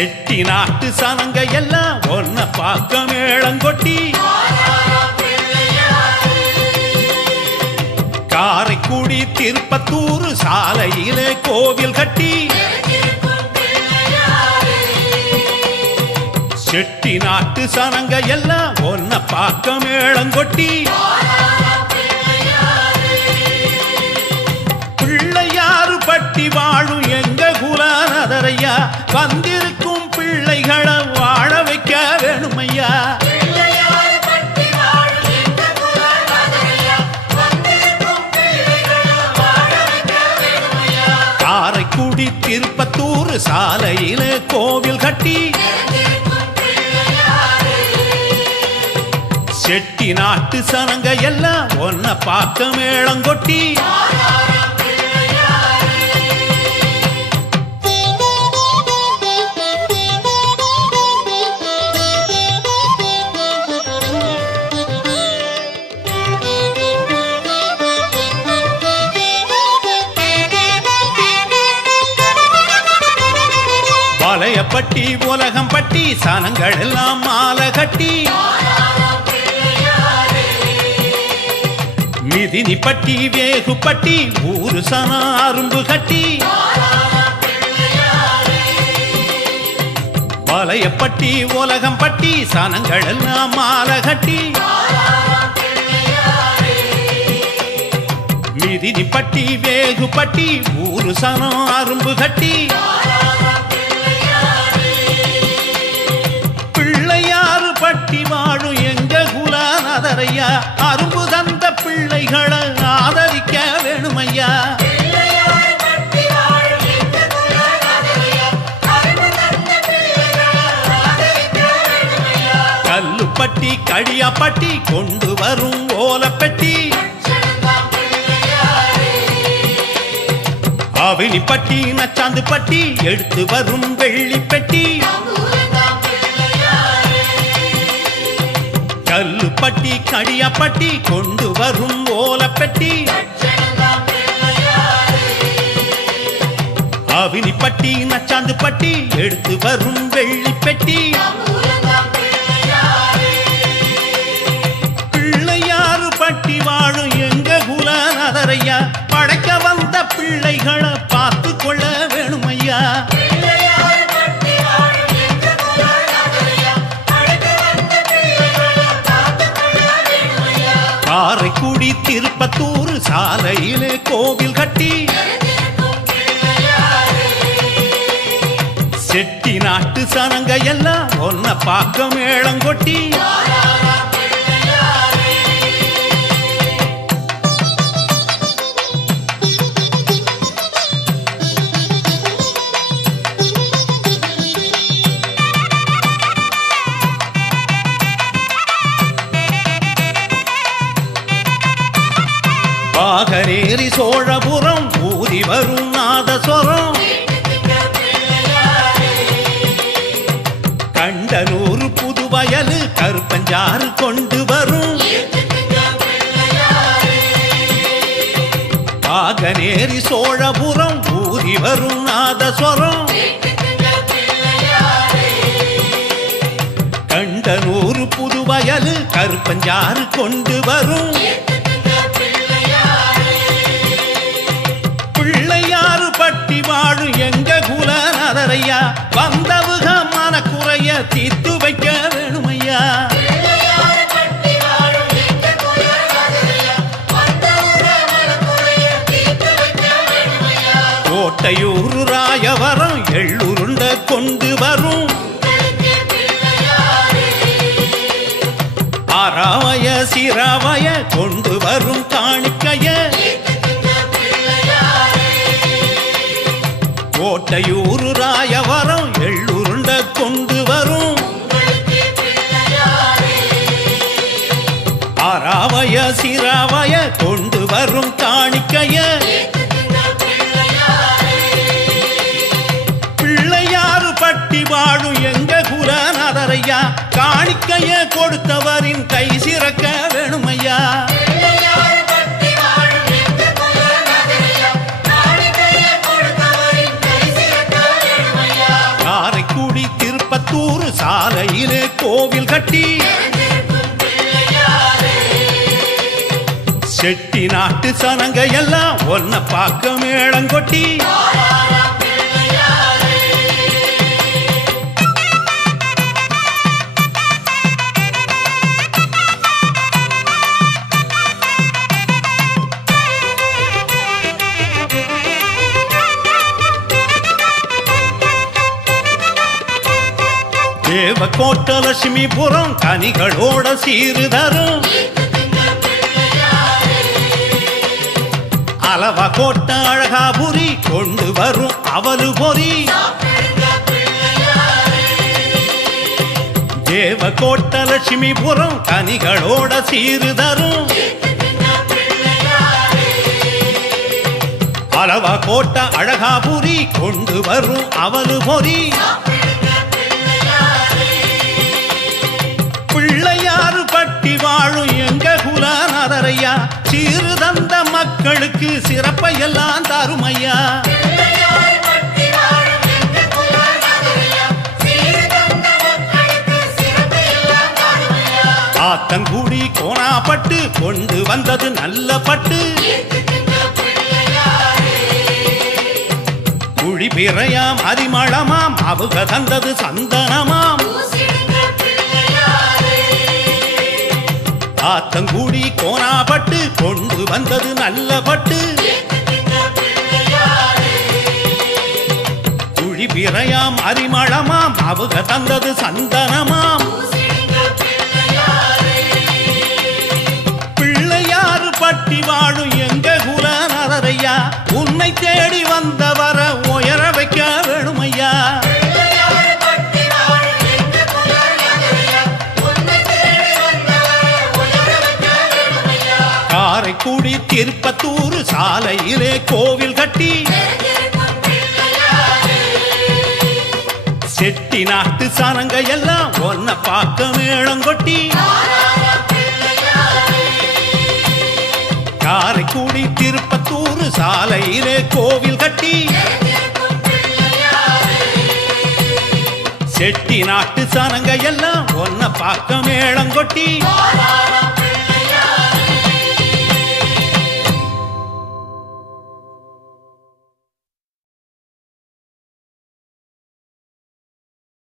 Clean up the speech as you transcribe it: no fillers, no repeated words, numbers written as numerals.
செட்டி நாட்டு சனங்க எல்லாம் ஒன்ன பார்க்க மேளங்கொட்டி காரைக்குடி திருப்பத்தூர் சாலையிலே கோவில் கட்டி செட்டி நாட்டு சனங்க எல்லாம் ஒன்ன பார்க்க மேளங்கொட்டி பிள்ளையாறு பட்டி வாழும் எங்க குலநாதரையா வந்திருக்கும் பிள்ளைகளை வாழ வைக்க வேணுமையா காரைக்குடி திருப்பத்தூர் சாலையில கோவில் கட்டி செட்டி நாட்டு சனங்க எல்லாம் ஒன்ன பார்க்க மேளங்கொட்டி வளையப்பட்டி உலகம் பட்டி சனங்கள் எல்லாம் மாலை கட்டி மிதினி பட்டி வேகு பட்டி ஊரு சன அரும்பு கட்டி வளையப்பட்டி உலகம் பட்டி சனங்கள் எல்லாம் மாலை கட்டி மிதினி பட்டி வேகு பட்டி ஊரு சன அரும்பு கட்டி பட்டி வாழும் எங்க குலநாதரையா அரும்பு தந்த பிள்ளைகளை ஆதரிக்க வேணுமையா கல்லுப்பட்டி கடியாப்பட்டி கொண்டு வரும் ஓலப்பெட்டி அவினிப்பட்டி நச்சாந்து பட்டி எடுத்து வரும் வெள்ளிப்பெட்டி கல்லுப்பட்டி கடியாப்பட்டி கொண்டு வரும் ஓலப்பெட்டி அவினிப்பட்டி நச்சாந்து பட்டி எடுத்து வரும் வெள்ளிப்பெட்டி பிள்ளையாறு பட்டி வாழும் எங்க குலநாதரையா படைக்க வந்த பிள்ளைகளை பார்த்து கொள்ள வேணுமையா காரைக்குடி திருப்பத்தூர் சாலையிலே கோவில் கட்டி செட்டி நாட்டு சனங்க எல்லாம் ஒன்ன பார்க்க மேளங்கொட்டி பாகரேரி சோழபுரம் ஊதி வரும் நாதஸ்வரம் கண்டனூர் புதுவயல் கருப்பஞ்சாறு கொண்டு வரும் பாகரேரி சோழபுரம் ஊதி வரும் நாதஸ்வரம் கண்டனூர் புதுவயல் கருப்பஞ்சாறு கொண்டு வரும் பட்டி வாழும் எங்க குலநாதரையா வந்தவுக மனக்குறைய தீர்த்து வைக்க வேணுமையா கோட்டையூர் ராயவரம் எள்ளுருண்ட கொண்டு வரும் அறவய சிறவய கொண்டு வரும் காணிக்கைய கோட்டையூர் ராயவரம் எள்ளுருண்ட கொண்டு வரும் அறவய சிறவய கொண்டு வரும் காணிக்கைய பிள்ளையாறு பட்டி வாழும் எங்க குலநாதரையா காணிக்கைய கொடுத்தவரின் கை சிறக்க வேணுமையா காரைக்குடி திருப்பத்தூர் சாலையிலே கோவில் கட்டி செட்டி நாட்டு சனங்க எல்லாம் ஒன்ன பார்க்க மேளங்கொட்டி தேவக்கோட்ட லட்சுமிபுரம் கனிகளோட சீருதரும் அளவா கோட்ட அழகாபுரி கொண்டு வரும் அவலு பொறி தேவக்கோட்ட லட்சுமிபுரம் கனிகளோட சீருதரும் அளவா கோட்ட அழகாபுரி கொண்டு வரும் அவலு பொறி பிள்ளையாறு பட்டி வாழும் எங்க குலநாதரையா சீரு தந்த மக்களுக்கு சிறப்பை எல்லாம் தருமையா ஆத்தங்குடி கோணாப்பட்டு கொண்டு வந்தது நல்ல பட்டு குழி பிறையாம் அரிமளமாம் அவங்க தந்தது சந்தனமாம் ஆத்தங்குடி கோணாப்பட்டு கொண்டு வந்தது நல்ல பட்டு குழி பிறையாம் அரிமளமாம் அவங்க தந்தது சந்தனமாம் பிள்ளையாறு பட்டி வாழும் எங்க குலநாதரையா உன்னை தேடி வந்தவர உயர வைக்க வேணுமையா காரைக்குடி திருப்பத்தூர் சாலையிலே கோவில் கட்டி செட்டி நாட்டு சனங்க எல்லாம் ஒன்ன பார்க்க மேளங்கொட்டி காரைக்குடி திருப்பத்தூர் சாலையிலே கோவில் கட்டி செட்டி நாட்டு சனங்க எல்லாம் ஒன்ன பார்க்க மேளங்கொட்டி